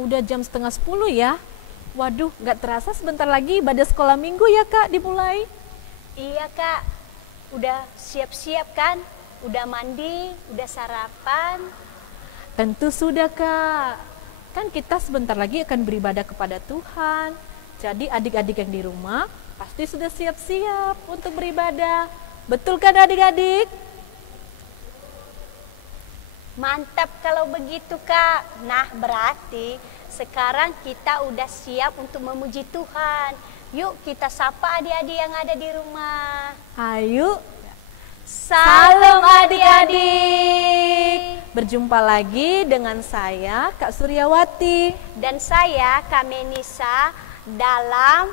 udah jam setengah 10 ya. Waduh, nggak terasa sebentar lagi ibadah sekolah minggu ya Kak dimulai. Iya Kak, udah siap-siap kan? Udah mandi, udah sarapan? Tentu sudah Kak. Kan kita sebentar lagi akan beribadah kepada Tuhan. Jadi adik-adik yang di rumah pasti sudah siap-siap untuk beribadah. Betul kan adik-adik? Mantap kalau begitu Kak. Nah berarti sekarang kita udah siap untuk memuji Tuhan. Yuk kita sapa adik-adik yang ada di rumah. Ayo. Salam adik-adik. Berjumpa lagi dengan saya Kak Suryawati Dan saya Kak Menisa dalam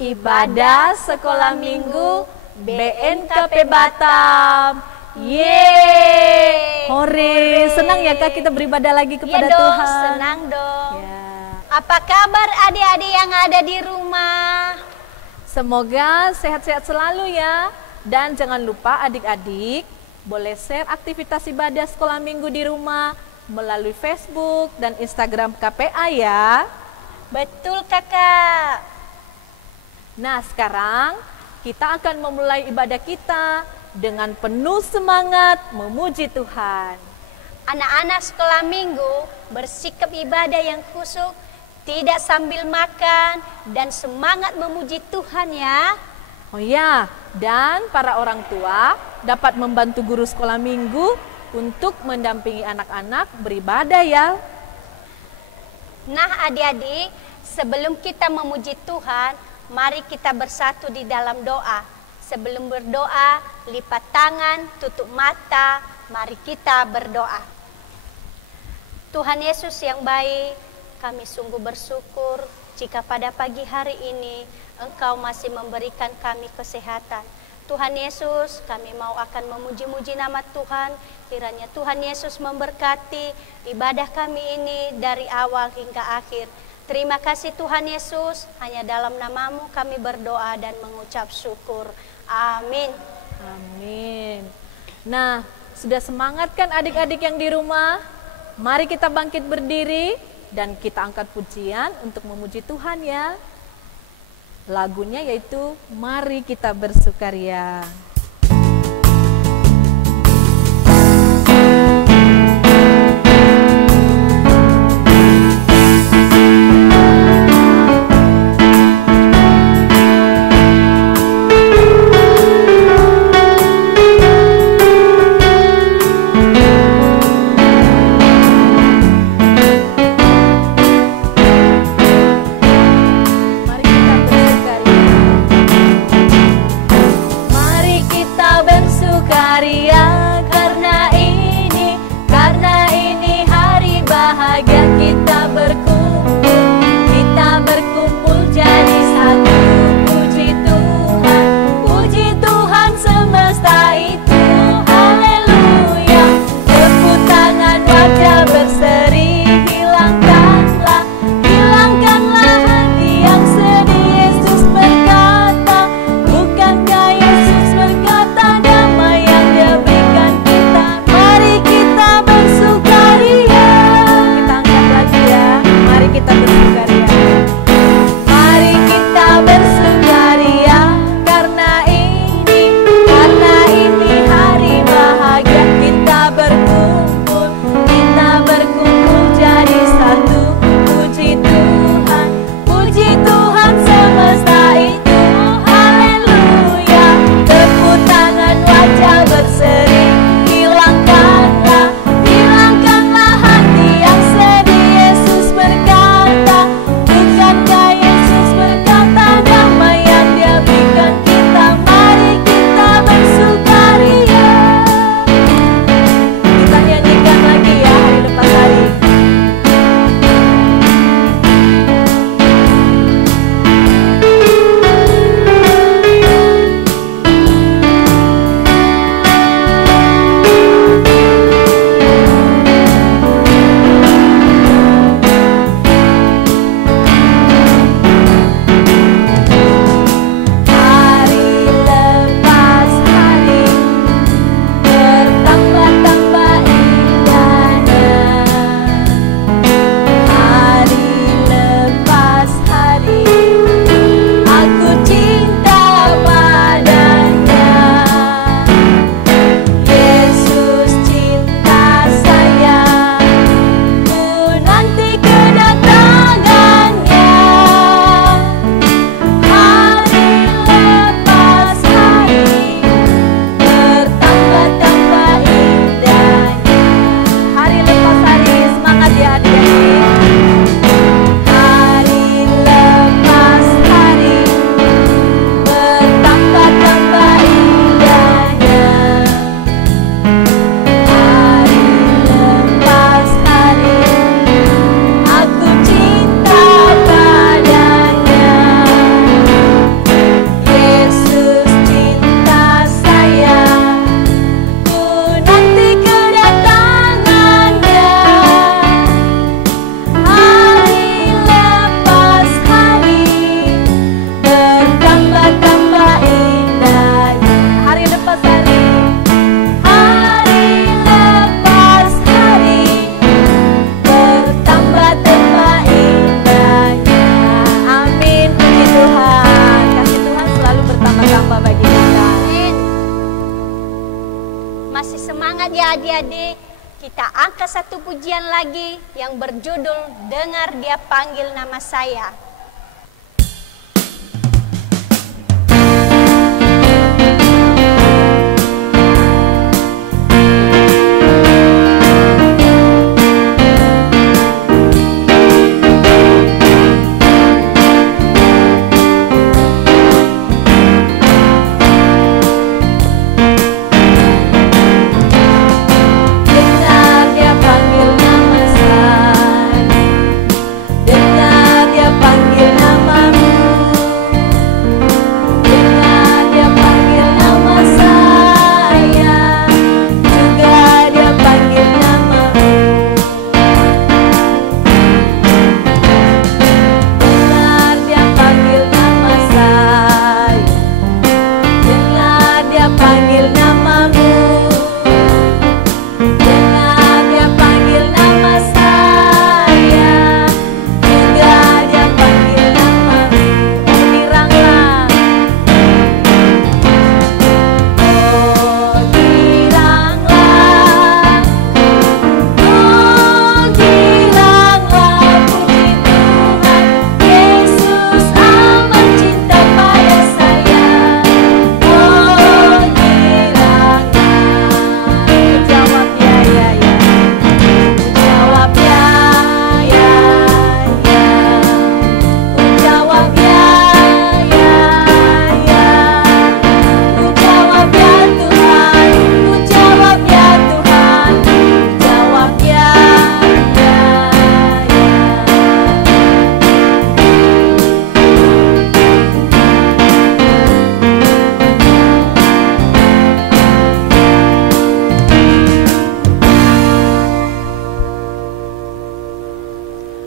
Ibadah Sekolah Minggu BNKP Batam. Yeay, hore, senang ya Kak kita beribadah lagi kepada Iya dong, Tuhan. senang dong. Ya. Apa kabar adik-adik yang ada di rumah? Semoga sehat-sehat selalu ya. Dan jangan lupa adik-adik boleh share aktivitas ibadah sekolah minggu di rumah melalui Facebook dan Instagram KPA ya. Betul kakak. Nah sekarang kita akan memulai ibadah kita dengan penuh semangat memuji Tuhan. Anak-anak sekolah minggu bersikap ibadah yang khusyuk, tidak sambil makan, dan semangat memuji Tuhan ya. Oh ya, dan para orang tua dapat membantu guru sekolah minggu untuk mendampingi anak-anak beribadah ya. Nah adik-adik, sebelum kita memuji Tuhan, mari kita bersatu di dalam doa. Sebelum berdoa, lipat tangan, tutup mata, mari kita berdoa. Tuhan Yesus yang baik, kami sungguh bersyukur jika pada pagi hari ini Engkau masih memberikan kami kesehatan. Tuhan Yesus, kami mau akan memuji-muji nama Tuhan. Kiranya Tuhan Yesus memberkati ibadah kami ini dari awal hingga akhir. Terima kasih Tuhan Yesus, hanya dalam nama-Mu kami berdoa dan mengucap syukur. Amin. Amin. Nah, sudah semangat kan adik-adik yang di rumah? Mari kita bangkit berdiri dan kita angkat pujian untuk memuji Tuhan ya. Lagunya yaitu Mari Kita Bersukaria. Mari Semangat ya adik-adik. Kita angkat satu pujian lagi yang berjudul Dengar Dia Panggil Nama Saya.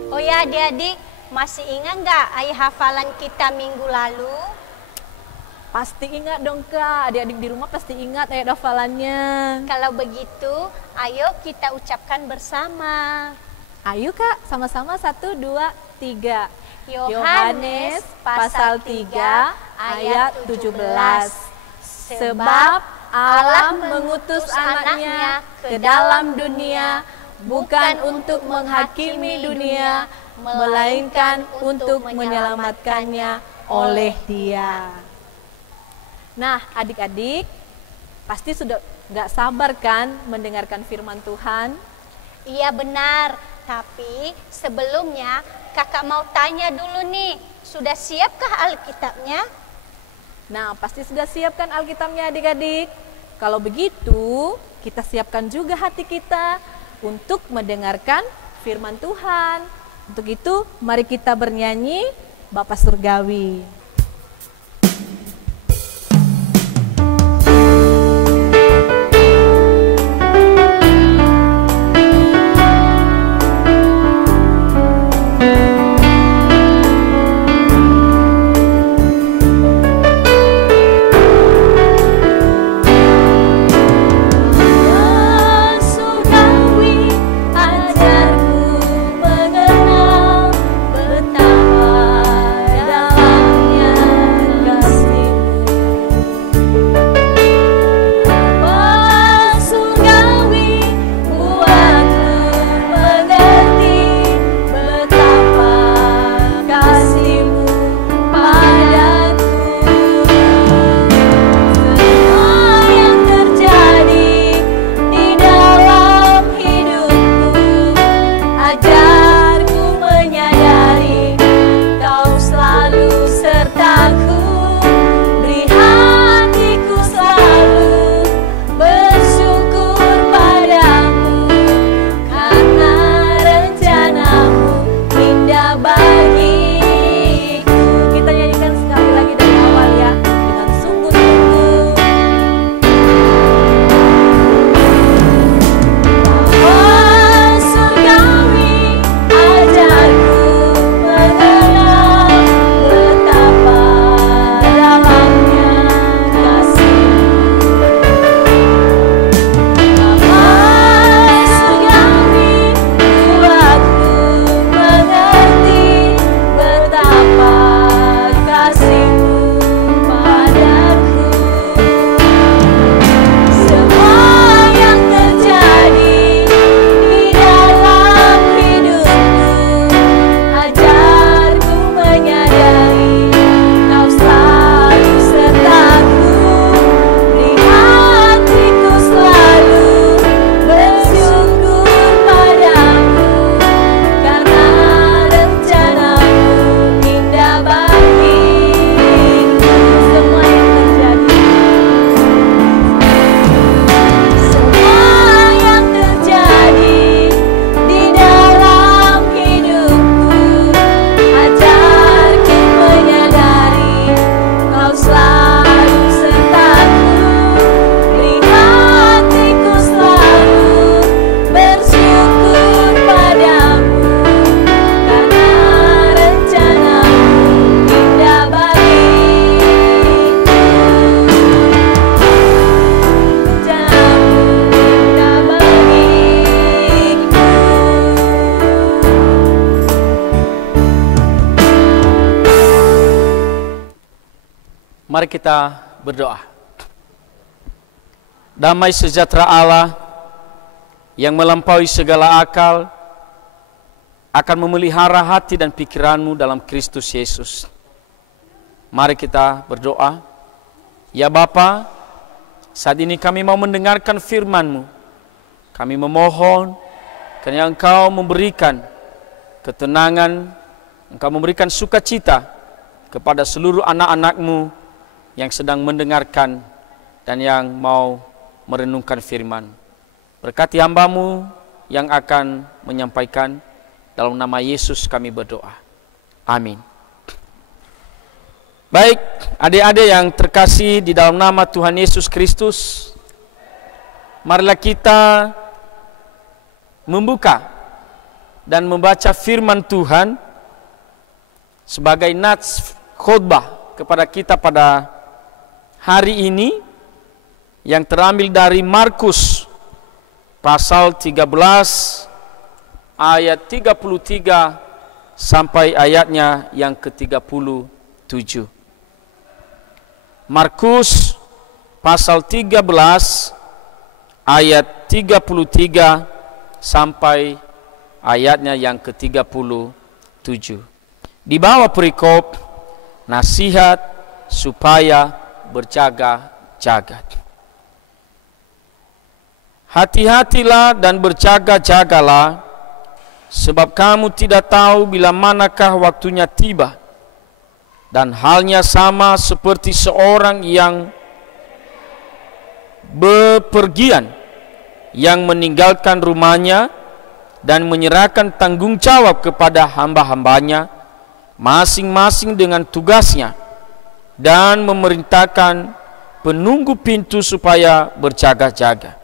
Oh ya adik-adik, masih ingat nggak ayat hafalan kita minggu lalu? Pasti ingat dong Kak, adik-adik di rumah pasti ingat ayat hafalannya. Kalau begitu, ayo kita ucapkan bersama. Ayo Kak, sama-sama 1, 2, 3. Yohanes pasal 3 ayat 17. Sebab Allah mengutus anaknya ke dalam dunia bukan untuk menghakimi dunia, melainkan untuk menyelamatkannya oleh Dia. Nah, adik-adik, pasti sudah gak sabar kan mendengarkan firman Tuhan? Iya benar, tapi sebelumnya kakak mau tanya dulu nih, sudah siapkah Alkitabnya? Nah, pasti sudah siapkan Alkitabnya adik-adik. Kalau begitu, kita siapkan juga hati kita untuk mendengarkan firman Tuhan. Untuk itu, mari kita bernyanyi Bapa Surgawi. Ajarku mengenal betapa dalamnya Mari kita berdoa. Damai sejahtera Allah yang melampaui segala akal akan memelihara hati dan pikiranmu dalam Kristus Yesus. Mari kita berdoa. Ya Bapa, saat ini kami mau mendengarkan firman-Mu. Kami memohon karena Engkau memberikan ketenangan, Engkau memberikan sukacita kepada seluruh anak-anak-Mu yang sedang mendengarkan dan yang mau merenungkan firman. Berkati hamba-Mu yang akan menyampaikan, dalam nama Yesus kami berdoa. Amin. Baik, adik-adik yang terkasih di dalam nama Tuhan Yesus Kristus, marilah kita membuka dan membaca firman Tuhan sebagai nats khotbah kepada kita pada hari ini, yang terambil dari Markus pasal 13 ayat 33 sampai ayatnya yang ke-37. Markus pasal 13 ayat 33 sampai ayatnya yang ke-37. Di bawah perikop nasihat supaya berjaga-jaga. Hati-hatilah dan berjaga-jagalah, sebab kamu tidak tahu bila manakah waktunya tiba. Dan halnya sama seperti seorang yang bepergian, yang meninggalkan rumahnya dan menyerahkan tanggung jawab kepada hamba-hambanya, masing-masing dengan tugasnya, dan memerintahkan penunggu pintu supaya berjaga-jaga.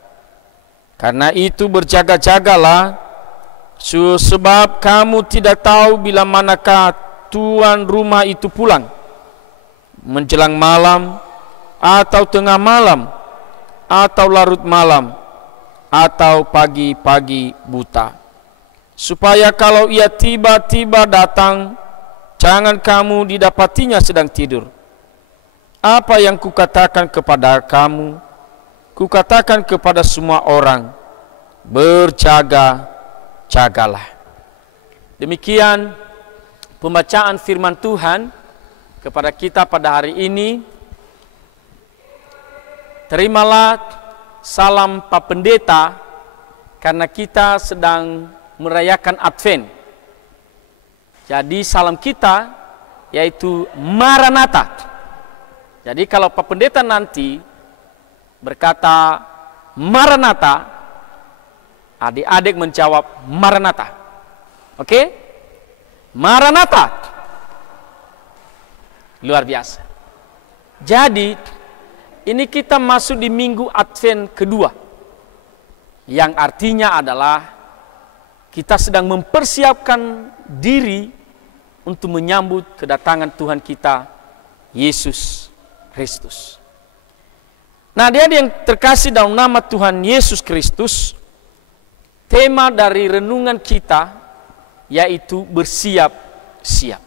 Karena itu berjaga-jagalah, sebab kamu tidak tahu bila manakah tuan rumah itu pulang, menjelang malam, atau tengah malam, atau larut malam, atau pagi-pagi buta. Supaya kalau ia tiba-tiba datang, jangan kamu didapatinya sedang tidur. Apa yang kukatakan kepada kamu, kukatakan kepada semua orang, berjaga-jagalah. Demikian pembacaan firman Tuhan kepada kita pada hari ini. Terimalah salam Pak Pendeta, karena kita sedang merayakan Advent. Jadi salam kita yaitu Maranatha. Jadi kalau Pak Pendeta nanti berkata Maranatha, adik-adik menjawab Maranatha. Oke? Maranatha. Luar biasa. Jadi ini kita masuk di minggu Advent kedua, yang artinya adalah kita sedang mempersiapkan diri untuk menyambut kedatangan Tuhan kita Yesus Kristus. Nah, dia yang terkasih dalam nama Tuhan Yesus Kristus, tema dari renungan kita yaitu bersiap-siap.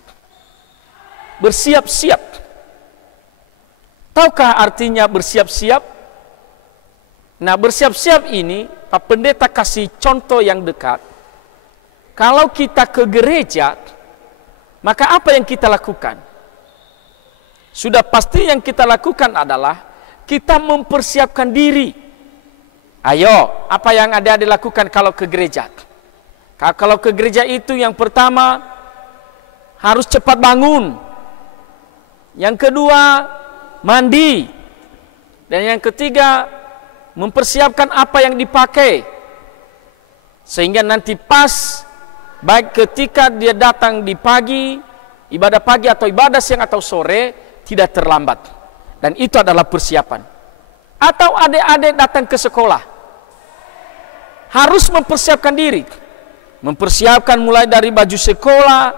Bersiap-siap. Tahukah artinya bersiap-siap? Nah, bersiap-siap ini Pak Pendeta kasih contoh yang dekat. Kalau kita ke gereja, maka apa yang kita lakukan? Sudah pasti yang kita lakukan adalah kita mempersiapkan diri. Ayo, apa yang adik-adik lakukan kalau ke gereja? Kalau ke gereja itu yang pertama harus cepat bangun. Yang kedua mandi. Dan yang ketiga mempersiapkan apa yang dipakai. Sehingga nanti pas, baik ketika dia datang di pagi, ibadah pagi atau ibadah siang atau sore, tidak terlambat. Dan itu adalah persiapan. Atau adik-adik datang ke sekolah, harus mempersiapkan diri. Mempersiapkan mulai dari baju sekolah,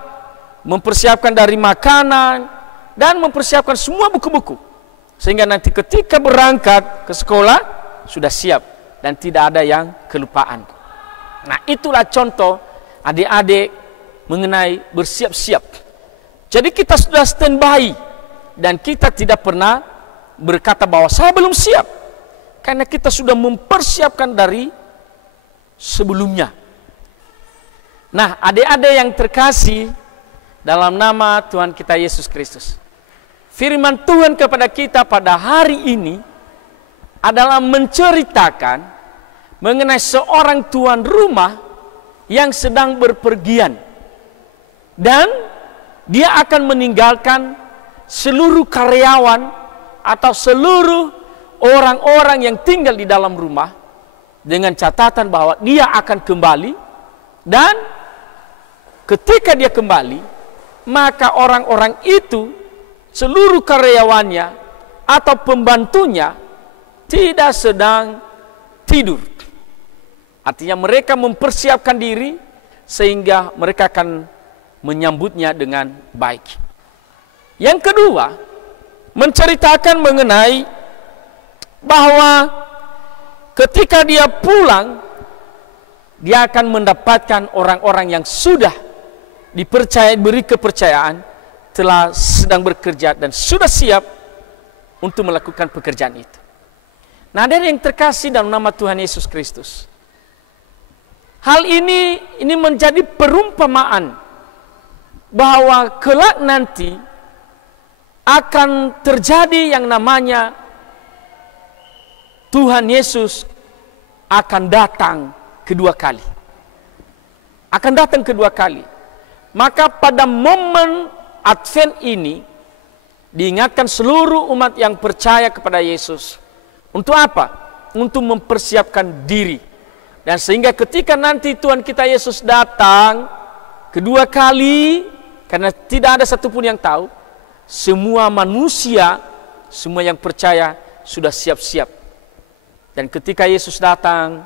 mempersiapkan dari makanan, dan mempersiapkan semua buku-buku. Sehingga nanti ketika berangkat ke sekolah, sudah siap dan tidak ada yang kelupaan. Nah, itulah contoh adik-adik mengenai bersiap-siap. Jadi kita sudah standby dan kita tidak pernah berkata bahwa saya belum siap, karena kita sudah mempersiapkan dari sebelumnya. Nah, adik-adik yang terkasih dalam nama Tuhan kita Yesus Kristus, firman Tuhan kepada kita pada hari ini adalah menceritakan mengenai seorang tuan rumah yang sedang berpergian, dan dia akan meninggalkan seluruh karyawan atau seluruh orang-orang yang tinggal di dalam rumah dengan catatan bahwa dia akan kembali, dan ketika dia kembali maka orang-orang itu, seluruh karyawannya atau pembantunya tidak sedang tidur. Artinya mereka mempersiapkan diri sehingga mereka akan menyambutnya dengan baik. Yang kedua, menceritakan mengenai bahwa ketika dia pulang, dia akan mendapatkan orang-orang yang sudah dipercaya, beri kepercayaan, telah sedang bekerja dan sudah siap untuk melakukan pekerjaan itu. Nah, ada yang terkasih dalam nama Tuhan Yesus Kristus, hal ini menjadi perumpamaan bahwa kelak nanti akan terjadi yang namanya Tuhan Yesus akan datang kedua kali. Akan datang kedua kali. Maka pada momen Advent ini diingatkan seluruh umat yang percaya kepada Yesus. Untuk apa? Untuk mempersiapkan diri. Dan sehingga ketika nanti Tuhan kita Yesus datang kedua kali, karena tidak ada satupun yang tahu, semua manusia, semua yang percaya sudah siap-siap. Dan ketika Yesus datang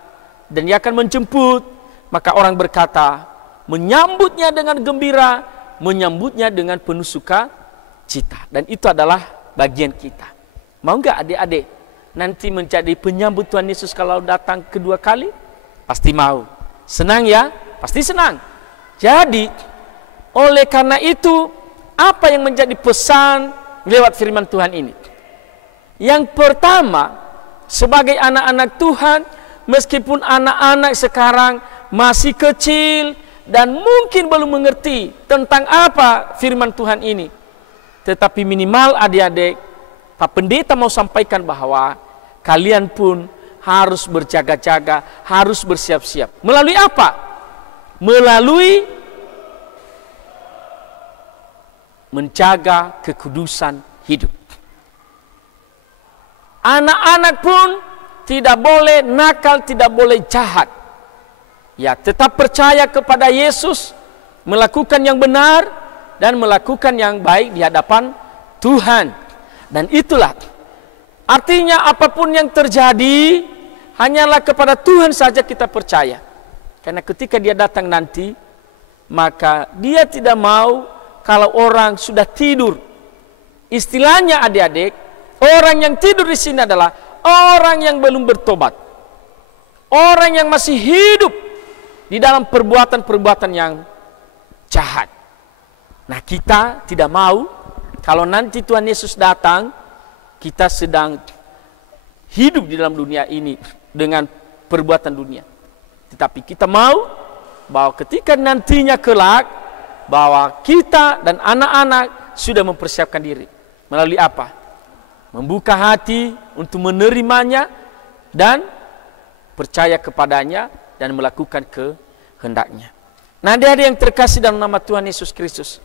dan dia akan menjemput, maka orang berkata, menyambutnya dengan gembira, menyambutnya dengan penuh sukacita. Dan itu adalah bagian kita. Mau nggak adik-adik nanti menjadi penyambut Tuhan Yesus kalau datang kedua kali? Pasti mau. Senang ya? Pasti senang. Jadi, oleh karena itu, apa yang menjadi pesan lewat firman Tuhan ini? Yang pertama, sebagai anak-anak Tuhan, meskipun anak-anak sekarang masih kecil dan mungkin belum mengerti tentang apa firman Tuhan ini, tetapi minimal adik-adik, Pak Pendeta mau sampaikan bahwa kalian pun harus berjaga-jaga, harus bersiap-siap. Melalui apa? Melalui menjaga kekudusan hidup. Anak-anak pun tidak boleh nakal, tidak boleh jahat. Ya, tetap percaya kepada Yesus, melakukan yang benar dan melakukan yang baik di hadapan Tuhan. Dan itulah artinya apapun yang terjadi, hanyalah kepada Tuhan saja kita percaya. Karena ketika dia datang nanti, maka dia tidak mau kalau orang sudah tidur. Istilahnya adik-adik, orang yang tidur di sini adalah orang yang belum bertobat. Orang yang masih hidup di dalam perbuatan-perbuatan yang jahat. Nah, kita tidak mau kalau nanti Tuhan Yesus datang, kita sedang hidup di dalam dunia ini dengan perbuatan dunia. Tetapi kita mau bahwa ketika nantinya kelak, bahwa kita dan anak-anak sudah mempersiapkan diri. Melalui apa? Membuka hati untuk menerimanya dan percaya kepadanya dan melakukan kehendaknya. Nah, ada yang terkasih dalam nama Tuhan Yesus Kristus,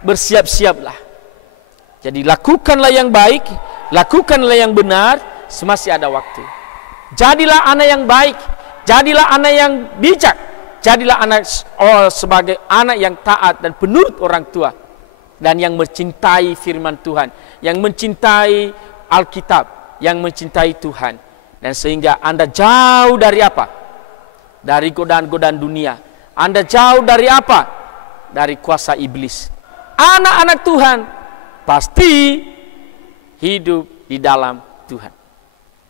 bersiap-siaplah. Jadi lakukanlah yang baik, lakukanlah yang benar, semasih ada waktu. Jadilah anak yang baik, jadilah anak yang bijak, jadilah anak sebagai anak yang taat dan penurut orang tua, dan yang mencintai firman Tuhan, yang mencintai Alkitab, yang mencintai Tuhan. Dan sehingga Anda jauh dari apa? Dari godaan-godaan dunia. Anda jauh dari apa? Dari kuasa iblis. Anak-anak Tuhan pasti hidup di dalam Tuhan.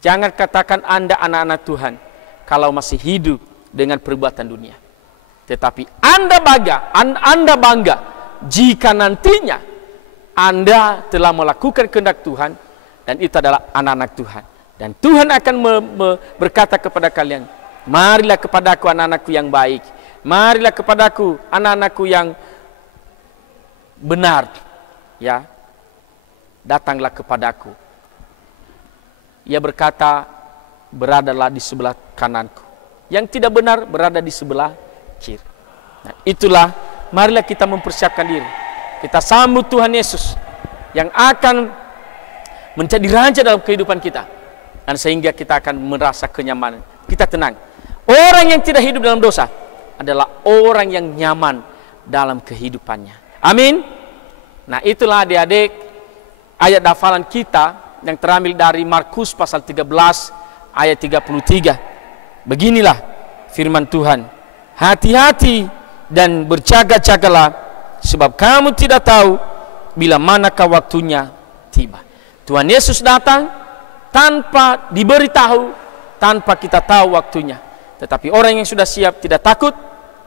Jangan katakan Anda anak-anak Tuhan kalau masih hidup dengan perbuatan dunia. Tetapi Anda bangga jika nantinya Anda telah melakukan kehendak Tuhan, dan itu adalah anak-anak Tuhan. Dan Tuhan akan berkata kepada kalian, marilah kepadaku anak-anakku yang baik, marilah kepadaku anak-anakku yang benar, ya, datanglah kepadaku. Ia berkata, beradalah di sebelah kananku. Yang tidak benar berada di sebelah kiri. Nah, itulah, marilah kita mempersiapkan diri. Kita sambut Tuhan Yesus yang akan menjadi raja dalam kehidupan kita. Dan sehingga kita akan merasa kenyamanan. Kita tenang. Orang yang tidak hidup dalam dosa adalah orang yang nyaman dalam kehidupannya. Amin. Nah, itulah adik-adik ayat hafalan kita yang terambil dari Markus pasal 13 ayat 33. Beginilah firman Tuhan. Hati-hati dan berjaga-jagalah, sebab kamu tidak tahu bila manakah waktunya tiba. Tuhan Yesus datang tanpa diberitahu, tanpa kita tahu waktunya. Tetapi orang yang sudah siap tidak takut,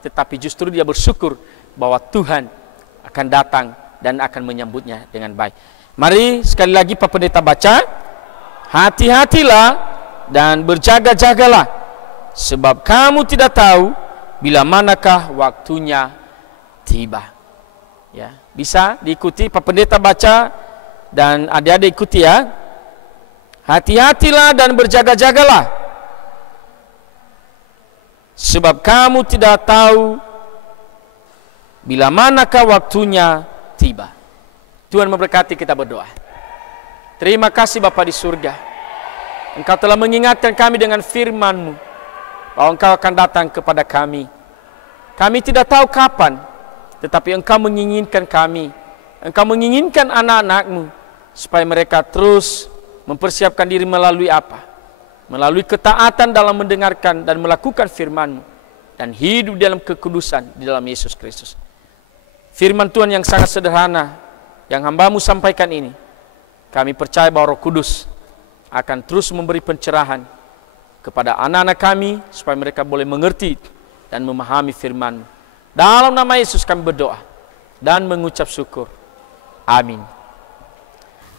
tetapi justru dia bersyukur bahwa Tuhan akan datang dan akan menyambutnya dengan baik. Mari sekali lagi Pak Pendeta baca. Hati-hatilah dan berjaga-jagalah, sebab kamu tidak tahu bila manakah waktunya tiba. Ya, bisa diikuti Pak Pendeta baca dan adik-adik ikuti ya. Hati-hatilah dan berjaga-jagalah, sebab kamu tidak tahu bila manakah waktunya tiba. Tuhan memberkati, kita berdoa. Terima kasih Bapa di surga. Engkau telah mengingatkan kami dengan firman-Mu bahwa Engkau akan datang kepada kami. Kami tidak tahu kapan, tetapi Engkau menginginkan kami. Engkau menginginkan anak-anak-Mu supaya mereka terus mempersiapkan diri melalui apa? Melalui ketaatan dalam mendengarkan dan melakukan firman-Mu, dan hidup dalam kekudusan di dalam Yesus Kristus. Firman Tuhan yang sangat sederhana yang hamba-Mu sampaikan ini, kami percaya bahwa Roh Kudus akan terus memberi pencerahan kepada anak-anak kami supaya mereka boleh mengerti dan memahami firman-Mu. Dalam nama Yesus kami berdoa dan mengucap syukur. Amin.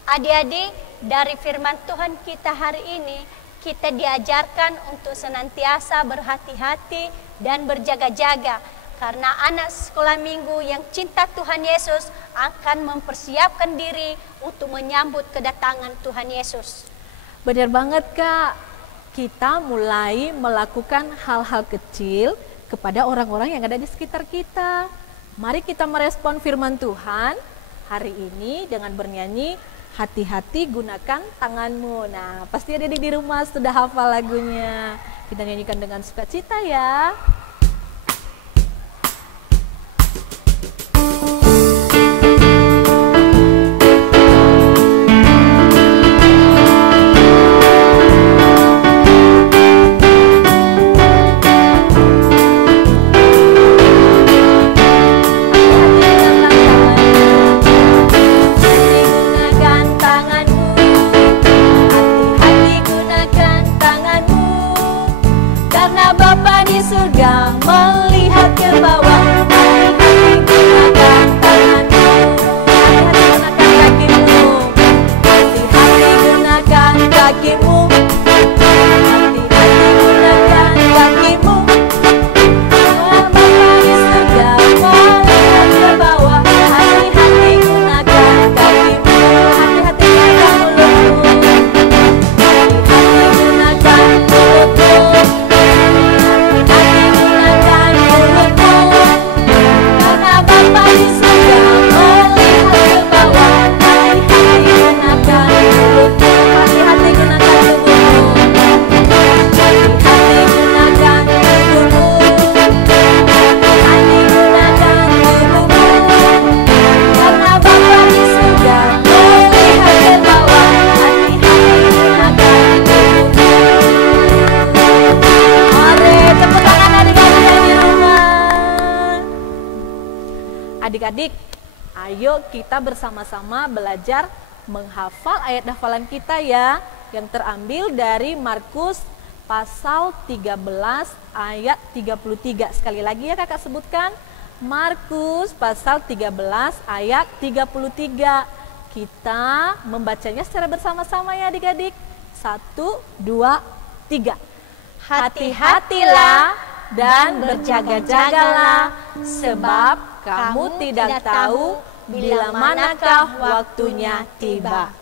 Adik-adik, dari firman Tuhan kita hari ini, kita diajarkan untuk senantiasa berhati-hati dan berjaga-jaga. Karena anak sekolah minggu yang cinta Tuhan Yesus akan mempersiapkan diri untuk menyambut kedatangan Tuhan Yesus. Benar banget Kak, kita mulai melakukan hal-hal kecil kepada orang-orang yang ada di sekitar kita. Mari kita merespon firman Tuhan hari ini dengan bernyanyi, hati-hati gunakan tanganmu. Nah, pasti adik di rumah sudah hafal lagunya. Kita nyanyikan dengan sukacita ya. Adik-adik, ayo kita bersama-sama belajar menghafal ayat hafalan kita ya, yang terambil dari Markus pasal 13 ayat 33. Sekali lagi ya kakak sebutkan, Markus pasal 13 ayat 33. Kita membacanya secara bersama-sama ya adik-adik. 1, 2, 3. Hati-hatilah dan berjaga-jagalah, sebab kamu tidak tahu bila manakah waktunya tiba.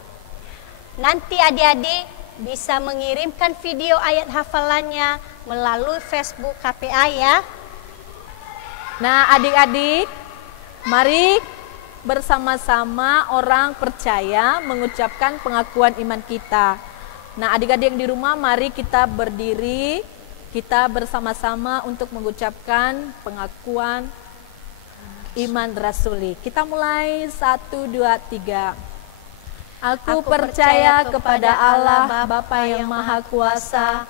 Nanti adik-adik bisa mengirimkan video ayat hafalannya melalui Facebook KPA ya. Nah adik-adik, mari bersama-sama orang percaya mengucapkan pengakuan iman kita. Nah adik-adik yang di rumah, mari kita berdiri, kita bersama-sama untuk mengucapkan pengakuan iman rasuli. Kita mulai 1, 2, 3. Aku percaya kepada Allah Bapa yang Maha Kuasa,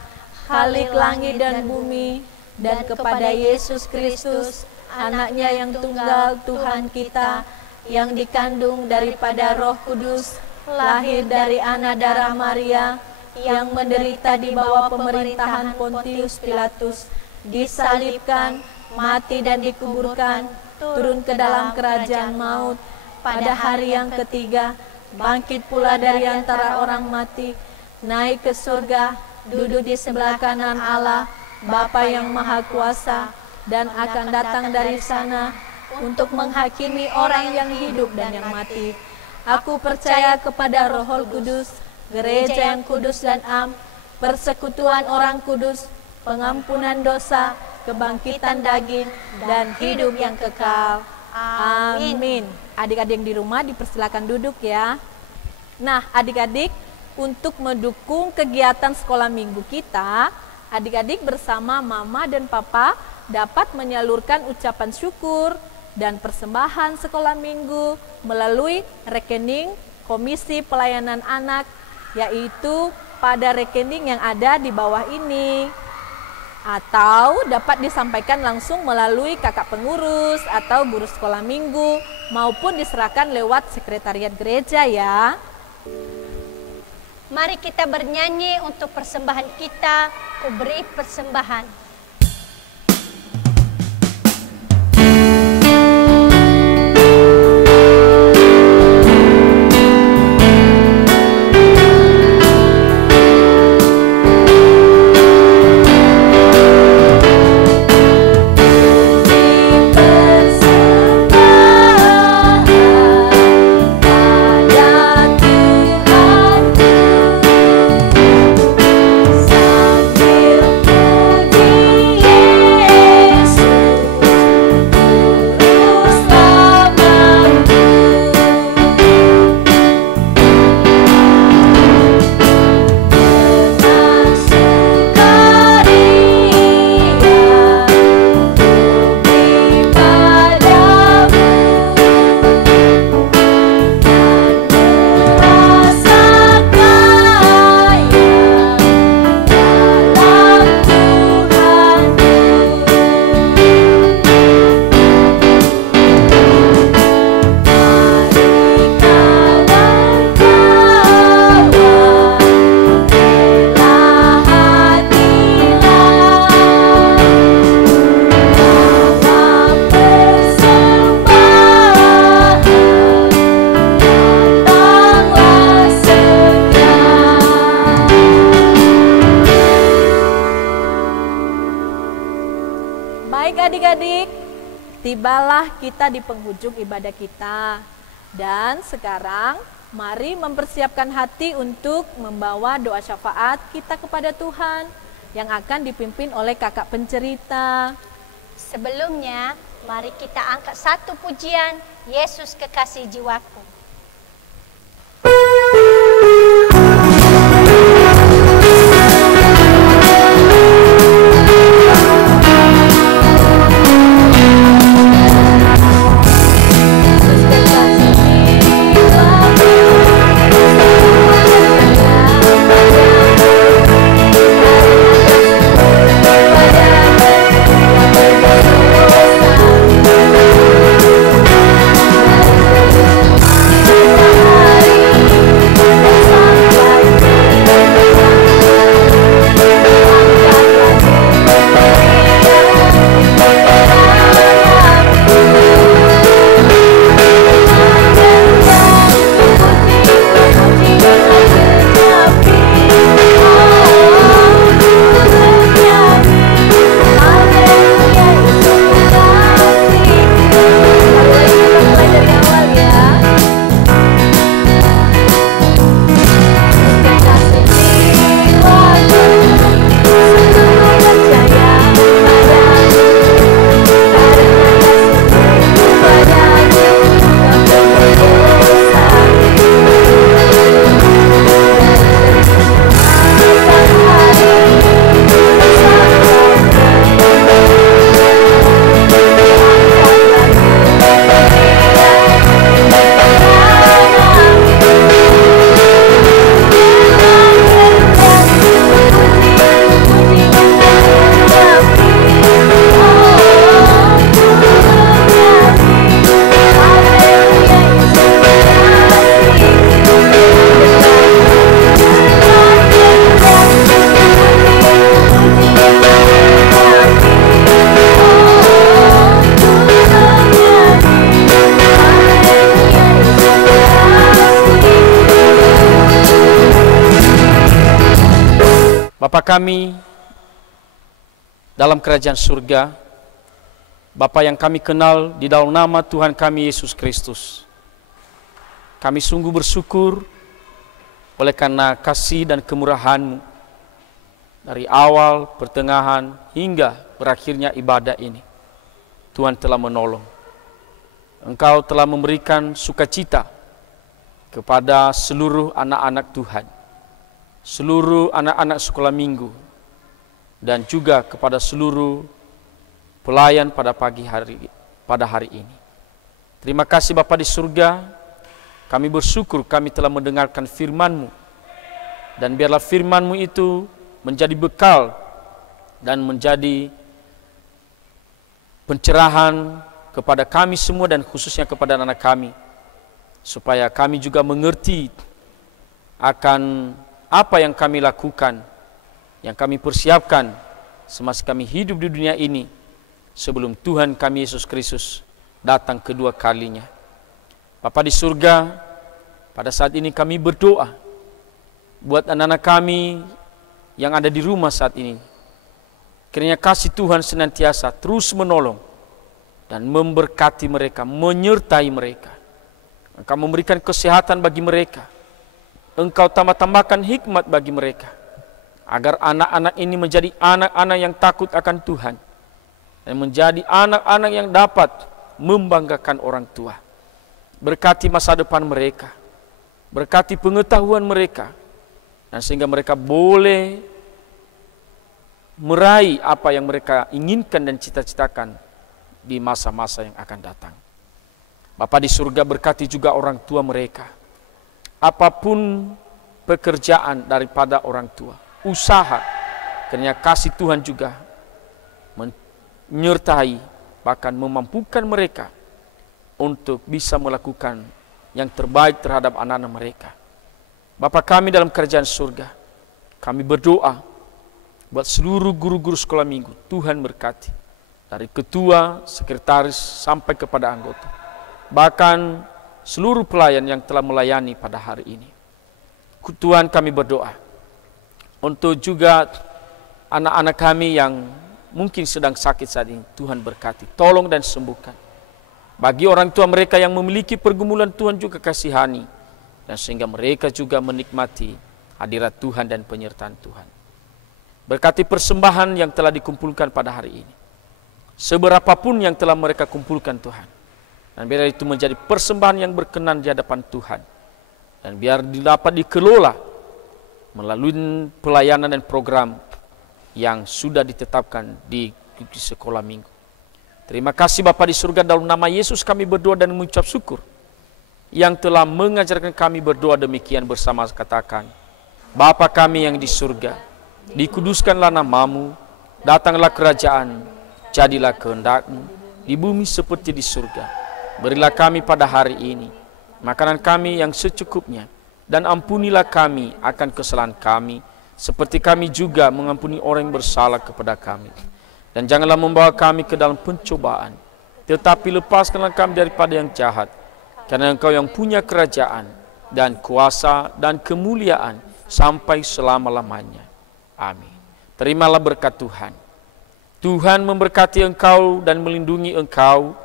Khalik langit dan bumi, dan kepada Yesus Kristus, Anaknya yang tunggal Tuhan kita, yang dikandung daripada Roh Kudus, lahir dari anak darah Maria, yang menderita di bawah pemerintahan Pontius Pilatus, disalibkan, mati dan dikuburkan, turun ke dalam kerajaan maut, pada hari yang ketiga, bangkit pula dari antara orang mati, naik ke surga, duduk di sebelah kanan Allah, Bapa yang Maha Kuasa, dan akan datang dari sana untuk menghakimi orang yang hidup dan yang mati. Aku percaya kepada Roh Kudus, gereja yang kudus dan am, persekutuan orang kudus, pengampunan dosa, kebangkitan daging, dan hidup yang kekal. Amin. Adik-adik yang di rumah dipersilakan duduk ya. Nah adik-adik, untuk mendukung kegiatan sekolah minggu kita, adik-adik bersama mama dan papa dapat menyalurkan ucapan syukur dan persembahan sekolah minggu melalui rekening Komisi Pelayanan Anak, yaitu pada rekening yang ada di bawah ini, atau dapat disampaikan langsung melalui kakak pengurus atau guru sekolah minggu, maupun diserahkan lewat sekretariat gereja ya. Mari kita bernyanyi untuk persembahan kita, Ku beri persembahan. Adik-adik, tibalah kita di penghujung ibadah kita. Dan sekarang mari mempersiapkan hati untuk membawa doa syafaat kita kepada Tuhan yang akan dipimpin oleh kakak pencerita. Sebelumnya, mari kita angkat satu pujian, Yesus Kekasih Jiwaku. Yesus Bapa kami dalam kerajaan surga, Bapa yang kami kenal di dalam nama Tuhan kami Yesus Kristus, kami sungguh bersyukur oleh karena kasih dan kemurahan-Mu dari awal, pertengahan, hingga berakhirnya ibadah ini. Tuhan telah menolong. Engkau telah memberikan sukacita kepada seluruh anak-anak Tuhan, seluruh anak-anak sekolah minggu, dan juga kepada seluruh pelayan pada hari ini. Terima kasih Bapa di surga, kami bersyukur kami telah mendengarkan firman-Mu, dan biarlah firman-Mu itu menjadi bekal dan menjadi pencerahan kepada kami semua dan khususnya kepada anak kami, supaya kami juga mengerti akan apa yang kami lakukan, yang kami persiapkan semasa kami hidup di dunia ini sebelum Tuhan kami Yesus Kristus datang kedua kalinya. Bapa di surga, pada saat ini kami berdoa buat anak-anak kami yang ada di rumah saat ini. Kiranya kasih Tuhan senantiasa terus menolong dan memberkati mereka, menyertai mereka. Engkau memberikan kesehatan bagi mereka. Engkau tambah-tambahkan hikmat bagi mereka, agar anak-anak ini menjadi anak-anak yang takut akan Tuhan, dan menjadi anak-anak yang dapat membanggakan orang tua. Berkati masa depan mereka, berkati pengetahuan mereka, dan sehingga mereka boleh meraih apa yang mereka inginkan dan cita-citakan di masa-masa yang akan datang. Bapa di surga, berkati juga orang tua mereka. Apapun pekerjaan daripada orang tua, usaha, kiranya kasih Tuhan juga menyertai, bahkan memampukan mereka untuk bisa melakukan yang terbaik terhadap anak-anak mereka. Bapa kami dalam kerajaan surga, kami berdoa buat seluruh guru-guru sekolah minggu. Tuhan berkati, dari ketua, sekretaris, sampai kepada anggota, bahkan seluruh pelayan yang telah melayani pada hari ini. Tuhan, kami berdoa untuk juga anak-anak kami yang mungkin sedang sakit saat ini. Tuhan berkati, tolong dan sembuhkan. Bagi orang tua mereka yang memiliki pergumulan, Tuhan juga kasihani, dan sehingga mereka juga menikmati hadirat Tuhan dan penyertaan Tuhan. Berkati persembahan yang telah dikumpulkan pada hari ini, seberapapun yang telah mereka kumpulkan Tuhan, dan biar itu menjadi persembahan yang berkenan di hadapan Tuhan, dan biar dapat dikelola melalui pelayanan dan program yang sudah ditetapkan di sekolah minggu. Terima kasih Bapa di surga, dalam nama Yesus kami berdoa dan mengucap syukur, yang telah mengajarkan kami berdoa demikian bersama. Katakan, Bapa kami yang di surga, dikuduskanlah nama-Mu, datanglah kerajaan, jadilah kehendak-Mu di bumi seperti di surga. Berilah kami pada hari ini makanan kami yang secukupnya, dan ampunilah kami akan kesalahan kami, seperti kami juga mengampuni orang yang bersalah kepada kami. Dan janganlah membawa kami ke dalam pencobaan, tetapi lepaskanlah kami daripada yang jahat, karena Engkau yang punya kerajaan dan kuasa dan kemuliaan sampai selama-lamanya. Amin. Terimalah berkat Tuhan. Tuhan memberkati engkau dan melindungi engkau.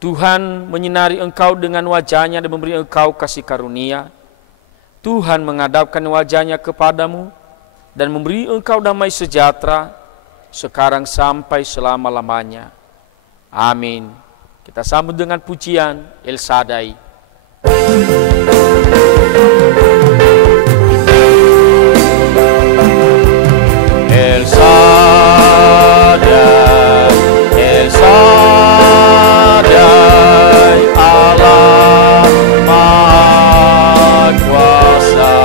Tuhan menyinari engkau dengan wajahnya dan memberi engkau kasih karunia. Tuhan menghadapkan wajahnya kepadamu dan memberi engkau damai sejahtera, sekarang sampai selama-lamanya. Amin. Kita sambut dengan pujian El Shaddai. El Shaddai, El Shaddai, Allah Maha Kuasa.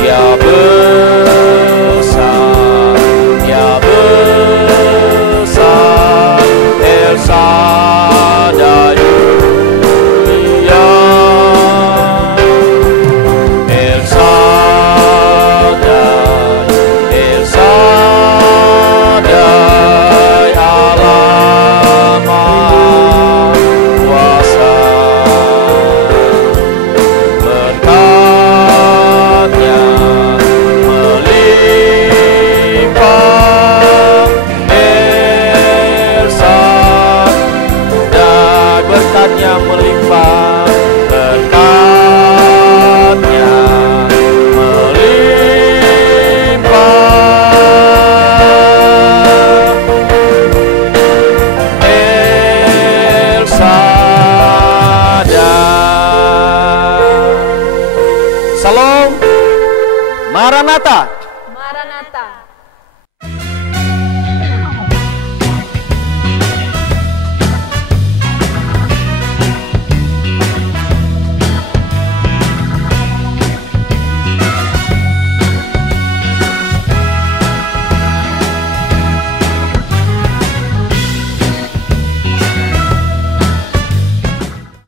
Dia besar, Dia besar, El Shaddai, mulia. Maranatha.